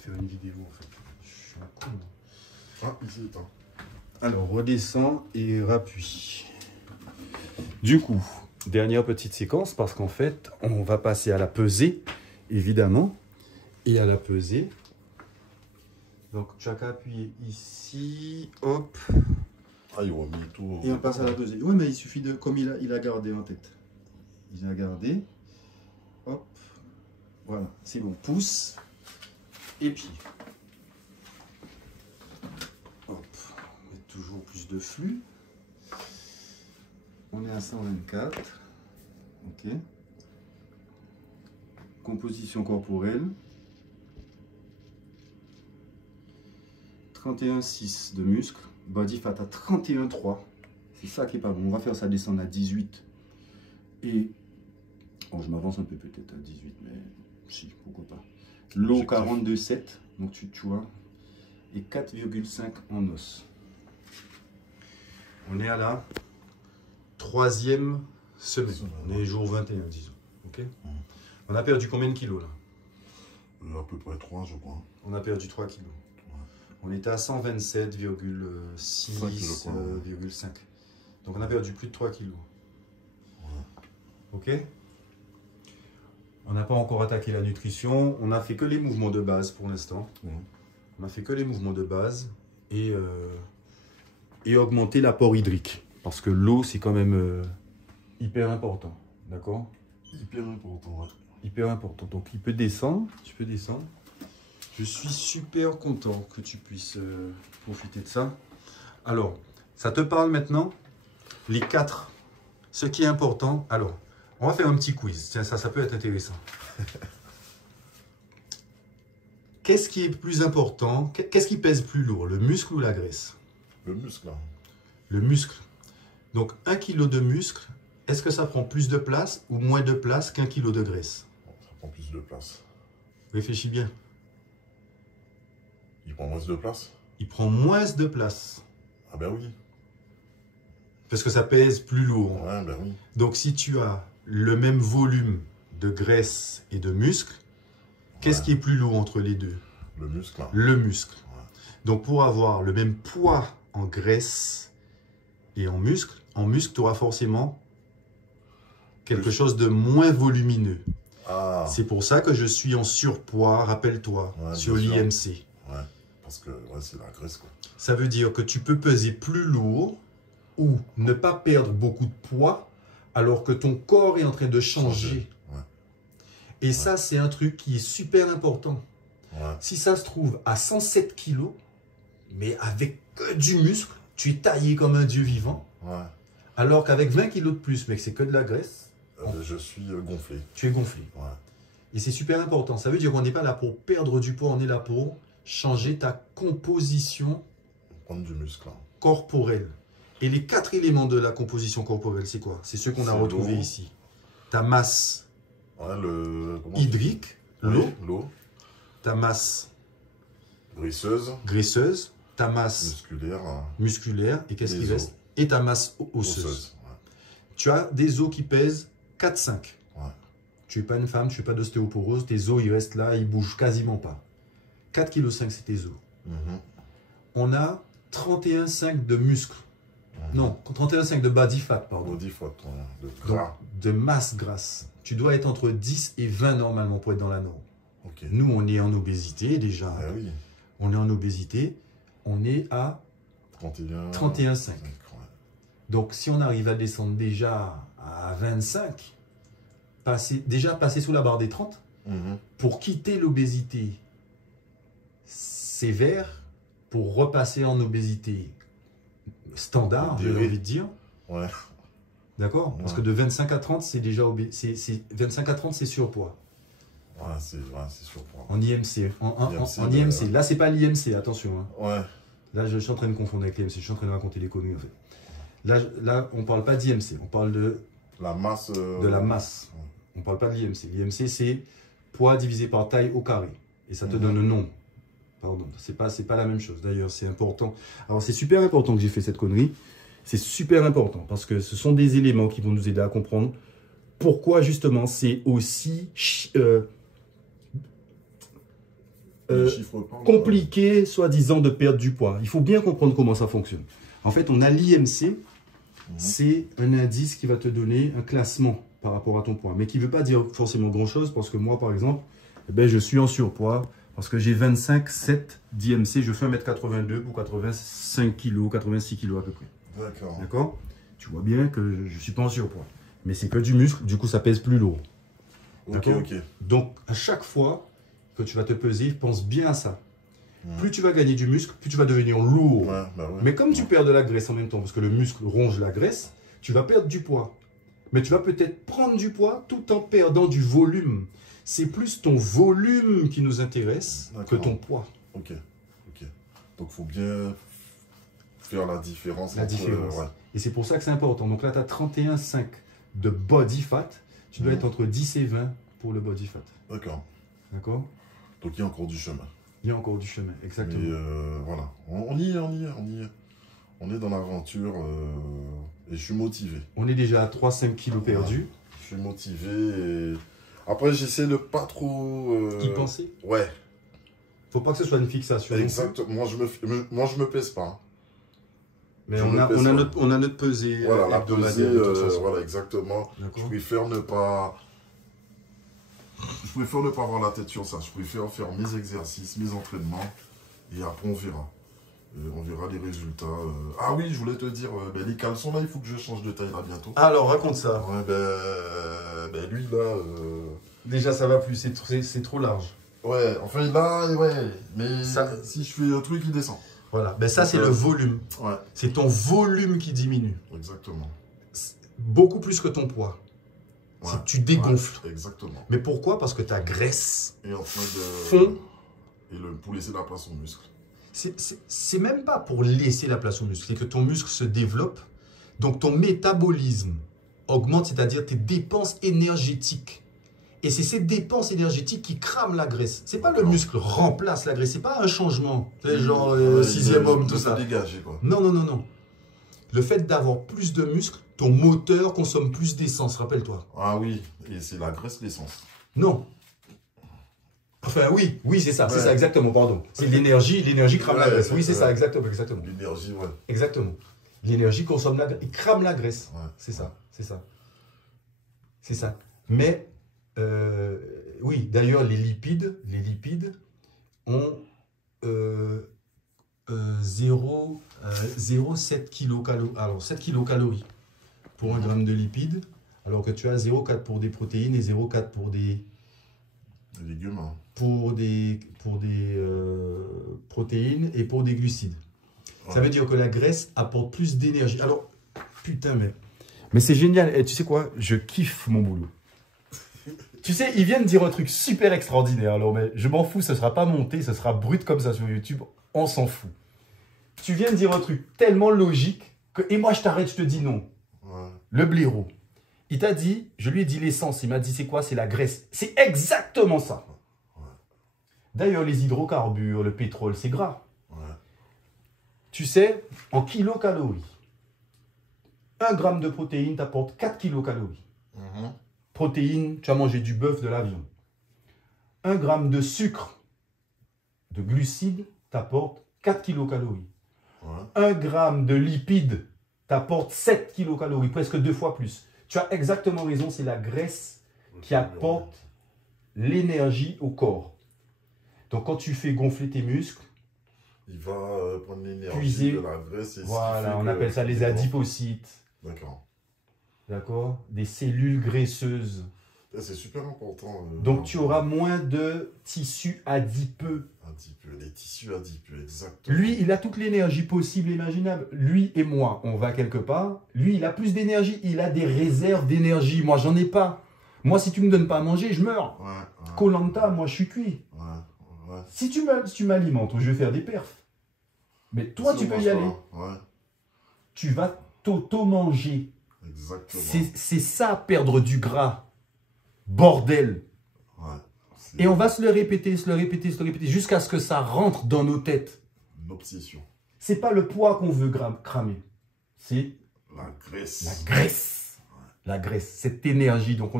Faire une vidéo en fait. Je suis un con. Ah, ici est un. Alors, redescend et rappuie. Du coup, dernière petite séquence parce qu'en fait, on va passer à la pesée, évidemment. Et à la pesée. Donc, tu as qu'à appuyer ici, hop. Ah, il aura mis tout. Et on passe à la pesée. Oui, mais il suffit de, comme il a gardé en tête. Il a gardé. Hop. Voilà, c'est bon. Pouce et pied. Hop. On met toujours plus de flux. On est à 124. Ok. Composition corporelle. 31,6 de muscle. Body fat à 31,3. C'est ça qui est pas bon. On va faire ça descendre à 18. Et... Oh, je m'avance un peu peut-être à 18, mais si, pourquoi pas. L'eau 42,7. Donc tu vois. Et 4,5 en os. On est à la 3e semaine. On est jour 21, disons. Ok. On a perdu combien de kilos là? À peu près 3, je crois. On a perdu 3 kilos. On était à 127,6,5. Donc on a perdu plus de 3 kilos. Ok. On n'a pas encore attaqué la nutrition. On n'a fait que les mouvements de base pour l'instant. On a fait que les mouvements de base et augmenter l'apport hydrique. Parce que l'eau, c'est quand même hyper important. D'accord? Hyper important, ouais. Hyper important. Donc il peut descendre. Tu peux descendre. Je suis super content que tu puisses profiter de ça. Alors, ça te parle maintenant? Les 4. Ce qui est important. Alors, on va faire un petit quiz. Tiens, ça peut être intéressant. Qu'est-ce qui est plus important? Qu'est-ce qui pèse plus lourd? Le muscle ou la graisse? Le muscle, là. Le muscle. Donc, 1 kg de muscle, est-ce que ça prend plus de place ou moins de place qu'1 kg de graisse? Ça prend plus de place. Réfléchis bien. Il prend moins de place? Il prend moins de place. Ah ben oui. Parce que ça pèse plus lourd. Ouais, ben oui. Donc, si tu as le même volume de graisse et de muscle, qu'est-ce qui est plus lourd entre les deux? Le muscle, là. Le muscle. Ouais. Donc, pour avoir le même poids en graisse et en muscle, tu auras forcément quelque chose de moins volumineux. Ah. C'est pour ça que je suis en surpoids, rappelle-toi, Ouais, sur l'IMC. Ouais, parce que ouais, c'est la graisse, quoi. Ça veut dire que tu peux peser plus lourd ou ne pas perdre beaucoup de poids alors que ton corps est en train de changer. Ouais. Et ça, c'est un truc qui est super important. Ouais. Si ça se trouve à 107 kg, mais avec que du muscle, tu es taillé comme un dieu vivant. Ouais. Alors qu'avec 20 kg de plus, mais que c'est que de la graisse, je suis gonflé. tu es gonflé. Ouais. Et c'est super important. Ça veut dire qu'on n'est pas là pour perdre du poids, on est là pour changer ta composition Prendre du muscle, là. corporelle. Et les 4 éléments de la composition corporelle, c'est quoi? C'est ceux qu'on a retrouvés ici. Ta masse hydrique, l'eau. L'eau. Ta masse graisseuse. Ta masse musculaire. Et qu'est-ce qui reste? Et ta masse osseuse. Ouais. Tu as des os qui pèsent 4-5. Ouais. Tu n'es pas une femme, tu n'es pas d'ostéoporose, tes os ils restent là, ils ne bougent quasiment pas. 4,5 kg c'est tes os. On a 31,5 de muscle. Non, 31,5 de body fat, pardon. Body fat, de gras. Donc, de masse grasse. Tu dois être entre 10 et 20 normalement pour être dans la norme. Okay. Nous, on est en obésité déjà. Ah oui. On est en obésité. On est à 31,5. Ouais. Donc, si on arrive à descendre déjà à 25, déjà passer sous la barre des 30, pour quitter l'obésité sévère, pour repasser en obésité standard, j'ai envie de dire. Ouais. D'accord? Parce que de 25 à 30, c'est déjà 25 à 30, c'est surpoids. Ouais, c'est surpoids. En IMC. En IMC. Là, c'est pas l'IMC, attention. Hein. Ouais. Là, je suis en train de confondre avec l'IMC. Je suis en train de raconter des conneries, en fait. Là, on parle pas d'IMC. On parle de la masse. De la masse. Ouais. On parle pas de l'IMC. L'IMC, c'est poids divisé par taille au carré. Et ça te donne le nombre. Pardon. C'est pas la même chose. D'ailleurs, c'est important. Alors, c'est super important que j'ai fait cette connerie. C'est super important parce que ce sont des éléments qui vont nous aider à comprendre pourquoi, justement, c'est aussi Les chiffres parlent, compliqué, soi-disant, de perdre du poids. Il faut bien comprendre comment ça fonctionne. En fait, on a l'IMC, c'est un indice qui va te donner un classement par rapport à ton poids, mais qui ne veut pas dire forcément grand-chose, parce que moi, par exemple, eh ben, je suis en surpoids, parce que j'ai 25,7 d'IMC, je fais 1m82 pour 85 kg, 86 kg à peu près. D'accord. D'accord? Tu vois bien que je ne suis pas en surpoids. Mais c'est que du muscle, du coup, ça pèse plus lourd. Ok, ok. Donc, à chaque fois que tu vas te peser, pense bien à ça. Plus tu vas gagner du muscle, plus tu vas devenir lourd. Ouais, bah ouais. Mais comme tu perds de la graisse en même temps, parce que le muscle ronge la graisse, tu vas perdre du poids. Mais tu vas peut-être prendre du poids tout en perdant du volume. C'est plus ton volume qui nous intéresse que ton poids. Ok, ok. Donc, il faut bien faire la différence. La différence. Ouais. Et c'est pour ça que c'est important. Donc là, tu as 31,5 de body fat. Tu dois être entre 10 et 20 pour le body fat. D'accord. D'accord? Donc, il y a encore du chemin. Il y a encore du chemin, exactement. Mais voilà, on y est. On est dans l'aventure et je suis motivé. On est déjà à 3-5 kilos perdus. Je suis motivé et... Après, j'essaie de pas trop... Y penser? Ouais. Faut pas que ce soit une fixation. Exactement. Moi, je me pèse pas. Mais on a notre pesée voilà, la hebdomadaire. pesée, voilà, exactement. Je Je préfère ne pas avoir la tête sur ça. Je préfère faire mes exercices, mes entraînements. Et après, on verra. On verra les résultats. Ah oui, je voulais te dire, les caleçons, là, il faut que je change de taille là bientôt. Alors, raconte ça. Ouais, lui, là... Déjà, ça va plus, c'est trop large. Ouais, enfin, là, ouais. Mais ça... si je fais un truc, il descend. Voilà, ben ça, c'est le volume. Ouais. C'est ton volume qui diminue. Exactement. Beaucoup plus que ton poids. Ouais. Si tu dégonfles. Ouais, exactement. Mais pourquoi? Parce que ta graisse et en train de fond. Et pour laisser la place au muscle. C'est même pas pour laisser la place au muscle. C'est que ton muscle se développe. Donc ton métabolisme augmente, c'est-à-dire tes dépenses énergétiques. Et c'est ces dépenses énergétiques qui crament la graisse. C'est pas le muscle remplace la graisse. C'est pas un changement. C'est genre sixième homme, tout ça. Dégager, quoi. Non, non, non, non. Le fait d'avoir plus de muscles, ton moteur consomme plus d'essence, rappelle-toi. Ah oui, et c'est la graisse, l'essence. Non. Enfin, oui, c'est ça, c'est ça, exactement, pardon. C'est l'énergie crame la graisse. Oui, c'est ça, exactement. L'énergie, ouais. Exactement. L'énergie consomme la graisse, il crame la graisse. Ouais. C'est ça, c'est ça. C'est ça. Mais, oui, d'ailleurs, les lipides ont 0,7 kilocalories. Alors, 7 kilocalories pour un gramme de lipides, alors que tu as 0,4 pour des protéines et 0,4 pour des légumes. Hein. Pour des protéines et pour des glucides. Ouais. Ça veut dire que la graisse apporte plus d'énergie. Alors, putain, mais c'est génial. Et tu sais quoi? Je kiffe mon boulot. Tu sais, ils viennent dire un truc super extraordinaire. Alors, mais je m'en fous, ce sera pas monté, ce sera brut comme ça sur YouTube. On s'en fout. Tu viens de dire un truc tellement logique que... Et moi, je t'arrête, je te dis non. Ouais. Le blaireau. Il t'a dit, je lui ai dit l'essence. Il m'a dit, c'est quoi? C'est la graisse. C'est exactement ça. Ouais. D'ailleurs, les hydrocarbures, le pétrole, c'est gras. Ouais. Tu sais, en kilocalories, 1 gramme de protéines t'apporte 4 kilocalories. Protéines, tu as mangé du bœuf, de la viande. 1 gramme de sucre, de glucides, t'apporte 4 kilocalories. Ouais. 1 gramme de lipides t'apporte 7 kilocalories, presque 2 fois plus. Tu as exactement raison, c'est la graisse qui apporte l'énergie au corps. Donc quand tu fais gonfler tes muscles, il va prendre l'énergie de la graisse. Et voilà, on appelle ça les adipocytes. D'accord. D'accord? Des cellules graisseuses. C'est super important. Donc tu auras moins de tissus adipeux. Les tissus adipeux, exactement. Lui, il a toute l'énergie possible et imaginable. Lui et moi, on va quelque part. Lui, il a plus d'énergie. Il a des réserves d'énergie. Moi, j'en ai pas. Moi, si tu me donnes pas à manger, je meurs. Koh-Lanta, moi, je suis cuit. Ouais. Si tu m'alimentes, je vais faire des perfs. Mais toi, tu peux y aller. Ouais. Tu vas t'auto-manger. Exactement. C'est ça, perdre du gras. Bordel. Ouais. Et on va se le répéter, jusqu'à ce que ça rentre dans nos têtes. Une obsession. C'est pas le poids qu'on veut cramer. C'est la graisse. La graisse. Ouais. La graisse, cette énergie. Donc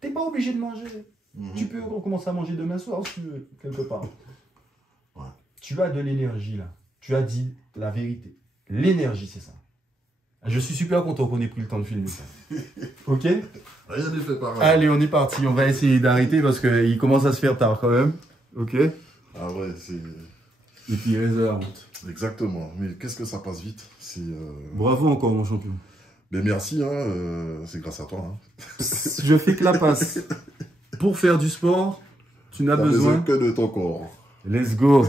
t'es pas obligé de manger. Tu peux recommencer à manger demain soir si tu veux, quelque part. Tu as de l'énergie là. Tu as dit la vérité. L'énergie, c'est ça. Je suis super content qu'on ait pris le temps de filmer ça. Ok? Rien n'est fait pareil. Allez, on est parti. On va essayer d'arrêter parce qu'il commence à se faire tard quand même. Ok? Ah ouais, c'est... Et puis il reste de la honte. Exactement. Mais qu'est-ce que ça passe vite. Bravo encore, mon champion. Mais merci, hein, c'est grâce à toi. Hein. Je fais que la passe. Pour faire du sport, tu n'as besoin que de ton corps. Let's go.